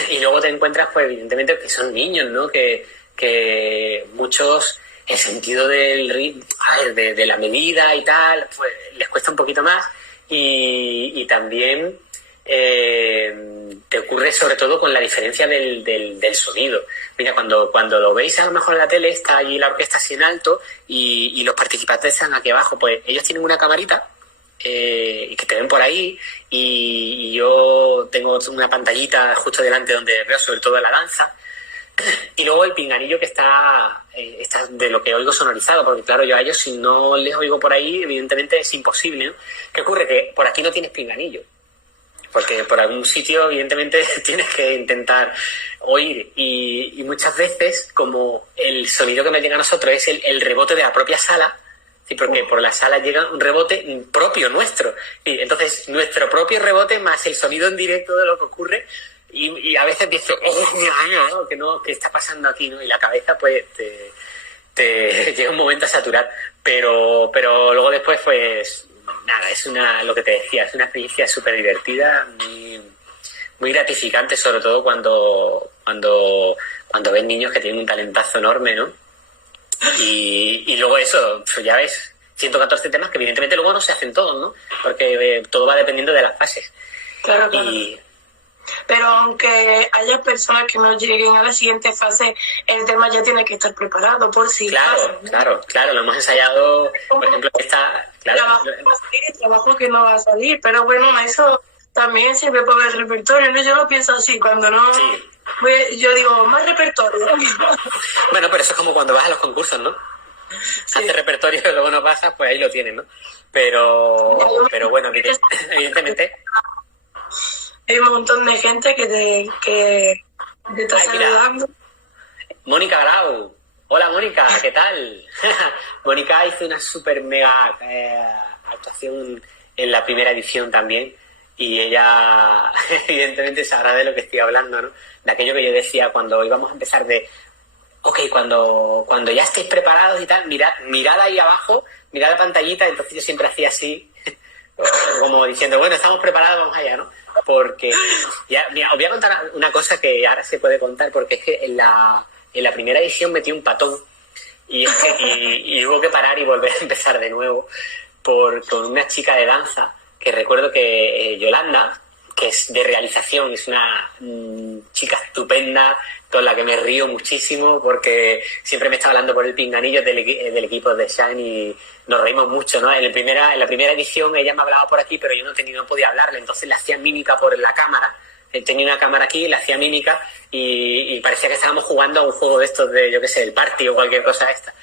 Y luego te encuentras, pues evidentemente, que son niños, ¿no? Que muchos, el sentido del ritmo, de la medida y tal, pues les cuesta un poquito más. Y también te ocurre sobre todo con la diferencia del sonido. Mira, cuando lo veis a lo mejor en la tele, está allí la orquesta así en alto y los participantes están aquí abajo, pues ellos tienen una camarita y que te ven por ahí y yo tengo una pantallita justo delante donde veo sobre todo la danza. Y luego el pinganillo que está de lo que oigo sonorizado, porque claro, yo a ellos si no les oigo por ahí, evidentemente es imposible, ¿no? ¿Qué ocurre? Que por aquí no tienes pinganillo, porque por algún sitio evidentemente tienes que intentar oír y muchas veces como el sonido que me llega a nosotros es el rebote de la propia sala, ¿sí? Porque por la sala llega un rebote propio nuestro, y entonces nuestro propio rebote más el sonido en directo de lo que ocurre. Y a veces dices, ¿no? ¿Qué está pasando aquí? ¿No? Y la cabeza pues te llega un momento a saturar, pero luego después pues nada, es lo que te decía, es una experiencia súper divertida, muy gratificante, sobre todo cuando ves niños que tienen un talentazo enorme, ¿no? Y luego eso, pues ya ves, 114 temas que evidentemente luego no se hacen todos, ¿no? Porque todo va dependiendo de las fases. Claro. Pero aunque haya personas que no lleguen a la siguiente fase, el tema ya tiene que estar preparado por si Claro, lo hemos ensayado, por ejemplo, trabajo que va a salir y trabajo que no va a salir, pero bueno, eso también sirve para el repertorio, ¿no? Yo lo pienso así, cuando no... Sí. Yo digo, más repertorio. Bueno, pero eso es como cuando vas a los concursos, ¿no? Sí. Haces repertorio y luego no pasas, pues ahí lo tienes, ¿no? Pero bueno, evidentemente... Hay un montón de gente que te está saludando. Mónica Grau. Hola, Mónica, ¿qué tal? Mónica hizo una súper mega actuación en la primera edición también y ella evidentemente sabrá de lo que estoy hablando, ¿no? De aquello que yo decía cuando íbamos a empezar cuando ya estéis preparados y tal, mirad ahí abajo, mirad la pantallita, entonces yo siempre hacía así, como diciendo, bueno, estamos preparados, vamos allá, ¿no? Porque, mira, os voy a contar una cosa que ahora se puede contar, porque es que en la primera edición metí un patón y hubo que parar y volver a empezar de nuevo con una chica de danza, que recuerdo que Yolanda, que es de realización, es una chica estupenda, con la que me río muchísimo, porque siempre me está hablando por el pinganillo del equipo de Shine y nos reímos mucho, ¿no? En la primera edición ella me hablaba por aquí, pero yo no podía hablarle, entonces le hacía mímica por la cámara. Tenía una cámara aquí, le hacía mímica y parecía que estábamos jugando a un juego de estos de, yo qué sé, el party o cualquier cosa esta.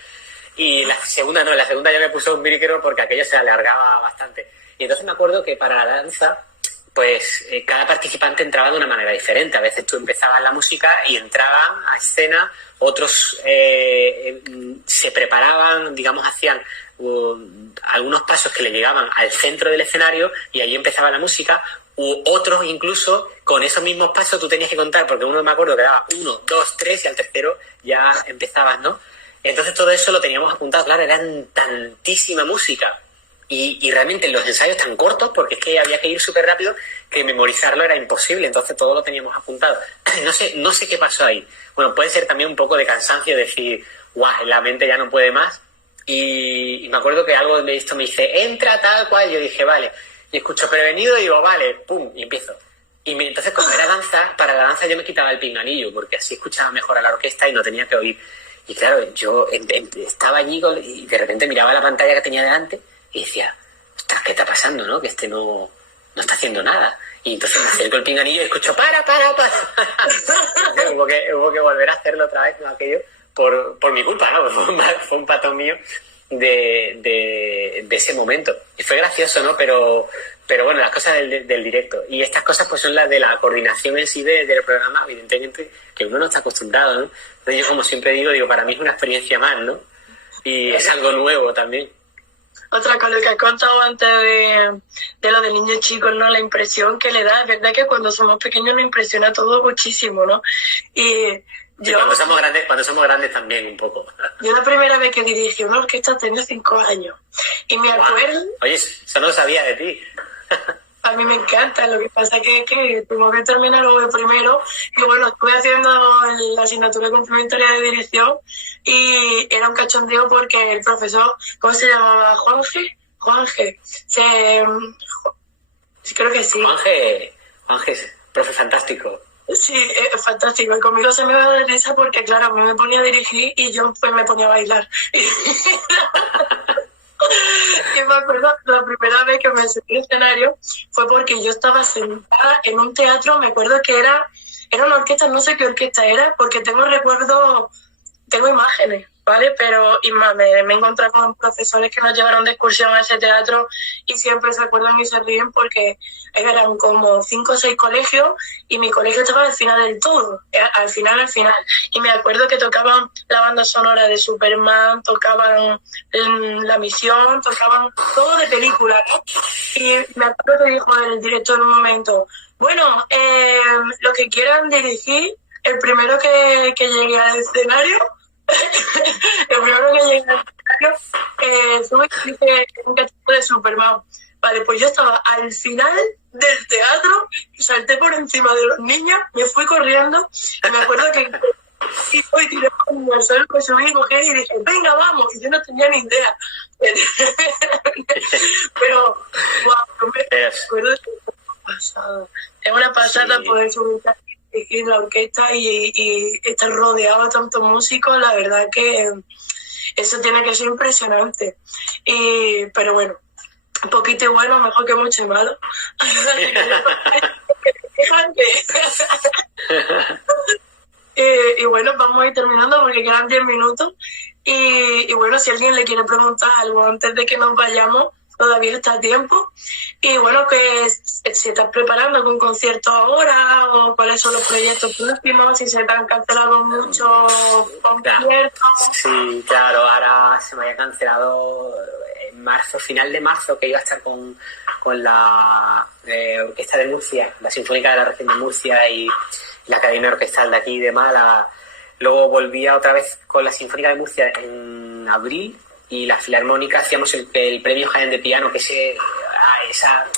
Y la segunda yo me puse un micro porque aquello se alargaba bastante. Y entonces me acuerdo que para la danza, pues cada participante entraba de una manera diferente. A veces tú empezabas la música y entraban a escena, otros se preparaban, digamos, hacían algunos pasos que le llegaban al centro del escenario y ahí empezaba la música, u otros incluso con esos mismos pasos tú tenías que contar, porque uno me acuerdo que daba 1, 2, 3 y al tercero ya empezabas, ¿no? Entonces todo eso lo teníamos apuntado, claro, eran tantísima música. Y realmente los ensayos tan cortos, porque es que había que ir súper rápido, que memorizarlo era imposible, entonces todo lo teníamos apuntado. No sé qué pasó ahí. Bueno, puede ser también un poco de cansancio, decir, guau, la mente ya no puede más. Y me acuerdo que algo de esto me dice, entra tal cual, yo dije, vale, y escucho prevenido y digo, vale, pum, y empiezo. Entonces, como era danza, para la danza yo me quitaba el pinganillo, porque así escuchaba mejor a la orquesta y no tenía que oír. Y claro, yo estaba allí y de repente miraba la pantalla que tenía delante y decía, ostras, ¿qué está pasando, no? Que no está haciendo nada. Y entonces me acerco el pinganillo y escucho, para. hubo que volver a hacerlo otra vez, ¿no? Aquello, por mi culpa, ¿no? Fue un patrón mío de ese momento. Y fue gracioso, ¿no? Pero bueno, las cosas del directo. Y estas cosas pues son las de la coordinación en sí del programa, evidentemente, que uno no está acostumbrado, ¿no? Entonces yo, como siempre digo, para mí es una experiencia más, ¿no? Y es algo nuevo también. Otra cosa que has contado antes de lo de niños chicos, ¿no? La impresión que le da, es verdad que cuando somos pequeños nos impresiona todo muchísimo, ¿no? Y yo, cuando somos grandes también un poco. Yo la primera vez que dirigí una orquesta tenía 5 años. Y me acuerdo... Oye, eso no lo sabía de ti. A mí me encanta, lo que pasa que tengo que terminar luego primero. Y bueno, estuve haciendo la asignatura complementaria de dirección y era un cachondeo porque el profesor, ¿cómo se llamaba? Juanje. Creo que sí. Juanje, profe fantástico. Sí, es fantástico. Y conmigo se me va de risa porque, claro, a mí me ponía a dirigir y yo pues me ponía a bailar. Y me acuerdo, la primera vez que me subí al escenario fue porque yo estaba sentada en un teatro, me acuerdo que era una orquesta, no sé qué orquesta era, porque tengo imágenes, ¿vale? Pero y más, me he encontrado con profesores que nos llevaron de excursión a ese teatro y siempre se acuerdan y se ríen porque eran como 5 o 6 colegios y mi colegio estaba al final del todo, al final. Y me acuerdo que tocaban la banda sonora de Superman, tocaban La Misión, tocaban todo de película, ¿no? Y me acuerdo que dijo el director en un momento, bueno, los que quieran dirigir, el primero que llegue al escenario, sube y dice un cachito de Superman. Vale, pues yo estaba al final del teatro, salté por encima de los niños, me fui corriendo y me acuerdo que y tiré por el suelo, me subí y cogí y dije, venga, vamos, y yo no tenía ni idea. Pero, wow, me acuerdo que es una pasada sí. Poder subir dirigir la orquesta y estar rodeado de tantos músicos, la verdad que eso tiene que ser impresionante. Pero bueno, un poquito bueno, mejor que mucho malo. Y bueno, vamos a ir terminando porque quedan 10 minutos. Y bueno, si alguien le quiere preguntar algo antes de que nos vayamos, todavía está a tiempo. Y bueno, que si estás preparando algún concierto ahora o cuáles son los proyectos próximos, si se te han cancelado muchos conciertos. Sí, claro, ahora se me había cancelado en marzo, final de marzo, que iba a estar con la Orquesta de Murcia, la Sinfónica de la Región de Murcia y la Academia Orquestal de aquí de Málaga. Luego volvía otra vez con la Sinfónica de Murcia en abril y la Filarmónica hacíamos el premio Jaén de Piano, que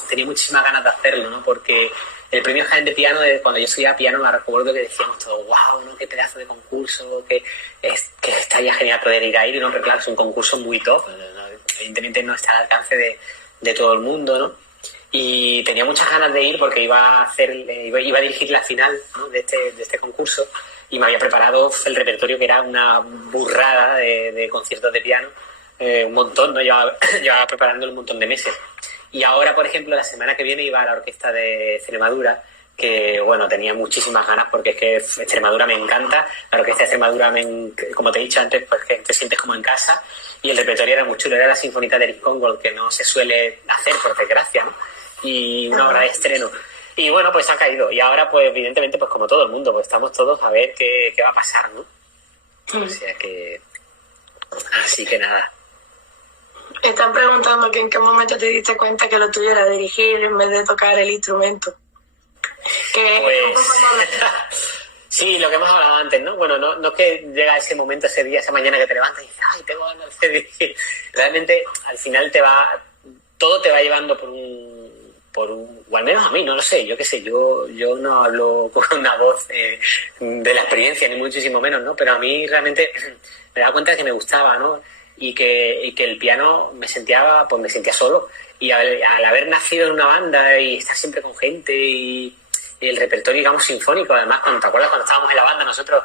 tenía muchísimas ganas de hacerlo, ¿no? Porque el premio Jaén de Piano, cuando yo estudiaba piano, me recuerdo que decíamos todo, wow, ¿no? Qué pedazo de concurso, que estaría genial poder ir a ir, ¿no? Pero claro, es un concurso muy top, ¿no? Evidentemente no está al alcance de todo el mundo, ¿no? Y tenía muchas ganas de ir porque iba a dirigir la final, ¿no? de este concurso, y me había preparado el repertorio, que era una burrada de conciertos de piano, un montón, ¿no? Llevaba preparándolo un montón de meses. Y ahora, por ejemplo, la semana que viene iba a la Orquesta de Extremadura, que bueno, tenía muchísimas ganas porque es que Extremadura me encanta, la Orquesta de Extremadura, como te he dicho antes, pues que te sientes como en casa, y el repertorio era muy chulo, era la Sinfónica de Eric Congold, que no se suele hacer, por desgracia, ¿no? Y una obra de estreno. Y bueno, pues ha caído. Y ahora, pues evidentemente, pues como todo el mundo, pues estamos todos a ver qué va a pasar, ¿no? O sea que... Así que nada. Están preguntando que en qué momento te diste cuenta que lo tuyo era dirigir en vez de tocar el instrumento. Pues... Sí, lo que hemos hablado antes, ¿no? Bueno, no es que llega ese momento, ese día, esa mañana que te levantas y dices, ay, tengo ganas de dirigir. Realmente, al final todo te va llevando por un o al menos a mí, no lo sé, yo qué sé, yo no hablo con una voz de la experiencia, ni muchísimo menos, ¿no? Pero a mí realmente me daba cuenta de que me gustaba, ¿no? Y que el piano me sentía solo. Y al haber nacido en una banda y estar siempre con gente y el repertorio, digamos, sinfónico, además, ¿te acuerdas cuando estábamos en la banda nosotros?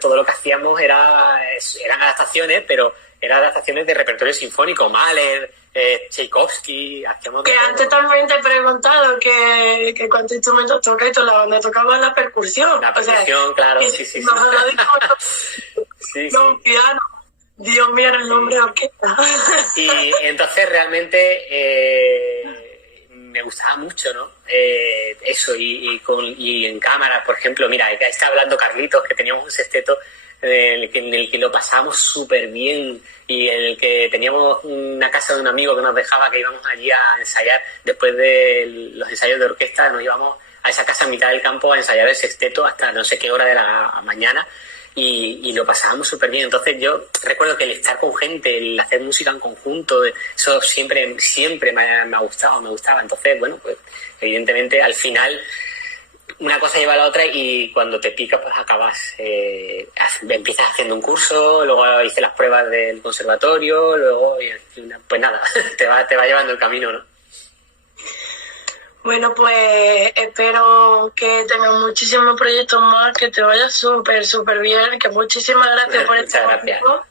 Todo lo que hacíamos eran adaptaciones, pero eran adaptaciones de repertorio sinfónico, Mahler, Tchaikovsky, hacíamos... Que antes también te he preguntado que cuántos instrumentos tocas y toda la banda tocaba la percusión. La percusión, claro, sí. No, piano. Dios mío, era el nombre de orquesta. Y entonces realmente me gustaba mucho, ¿no? Eso, y en cámara, por ejemplo, mira, está hablando Carlitos, que teníamos un sexteto en el que lo pasábamos súper bien y en el que teníamos una casa de un amigo que nos dejaba, que íbamos allí a ensayar. Después de los ensayos de orquesta nos íbamos a esa casa en mitad del campo a ensayar el sexteto hasta no sé qué hora de la mañana. Y lo pasábamos súper bien. Entonces yo recuerdo que el estar con gente, el hacer música en conjunto, eso siempre me ha gustado, me gustaba. Entonces, bueno, pues evidentemente al final una cosa lleva a la otra y cuando te pica pues acabas, empiezas haciendo un curso, luego hice las pruebas del conservatorio, luego pues nada, te va llevando el camino, ¿no? Bueno, pues espero que tengas muchísimos proyectos más, que te vaya súper, súper bien, que muchísimas gracias por este momento,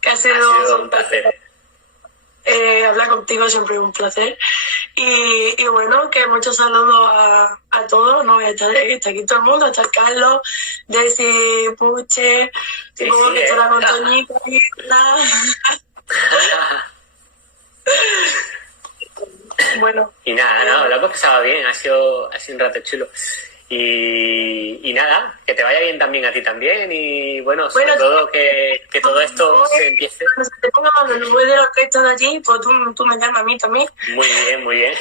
que ha sido un placer. Hablar contigo siempre es un placer. Y bueno, que muchos saludos a todos, ¿no? Está aquí todo el mundo, está Carlos, Desi, Puche, supongo que estará con Toñica, Bueno. Y nada, lo hemos pasado bien, ha sido un rato chulo. Y nada, que te vaya bien también a ti también. Y bueno, sobre todo que todo esto se empiece. Cuando se te ponga más el voy de la orquesta de allí, pues tú me llamas a mí también. Muy bien.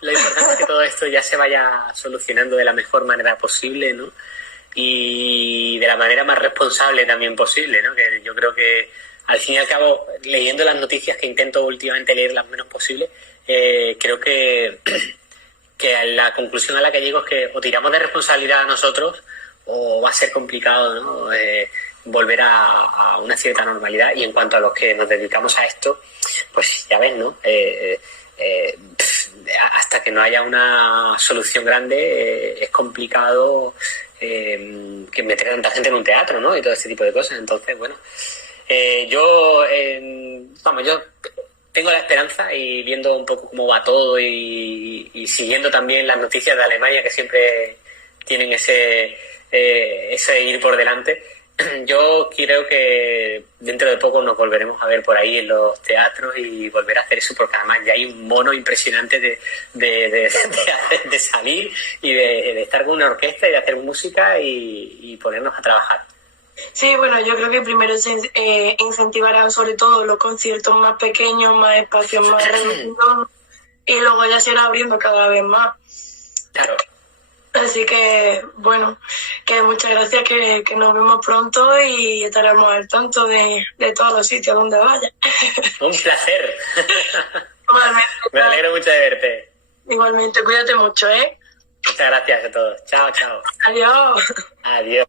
Lo importante es que todo esto ya se vaya solucionando de la mejor manera posible, ¿no? Y de la manera más responsable también posible, ¿no? Que yo creo que al fin y al cabo, leyendo las noticias, que intento últimamente leer las menos posible, creo que la conclusión a la que llego es que o tiramos de responsabilidad a nosotros o va a ser complicado, ¿no? Volver a una cierta normalidad. Y en cuanto a los que nos dedicamos a esto, pues ya ves, ¿no? Hasta que no haya una solución grande, es complicado que meter a tanta gente en un teatro, ¿no? Y todo este tipo de cosas. Entonces, bueno... yo tengo la esperanza, y viendo un poco cómo va todo y siguiendo también las noticias de Alemania, que siempre tienen ese ir por delante, yo creo que dentro de poco nos volveremos a ver por ahí en los teatros y volver a hacer eso, porque además ya hay un mono impresionante de salir y de estar con una orquesta y de hacer música y ponernos a trabajar. Sí, bueno, yo creo que primero se incentivarán sobre todo los conciertos más pequeños, más espacios más reducidos, y luego ya se irá abriendo cada vez más. Claro. Así que, bueno, que muchas gracias, que nos vemos pronto y estaremos al tanto de todos los sitios donde vaya. Un placer. Igualmente. Me alegro mucho de verte. Igualmente, cuídate mucho, ¿eh? Muchas gracias a todos. Chao. Adiós. Adiós.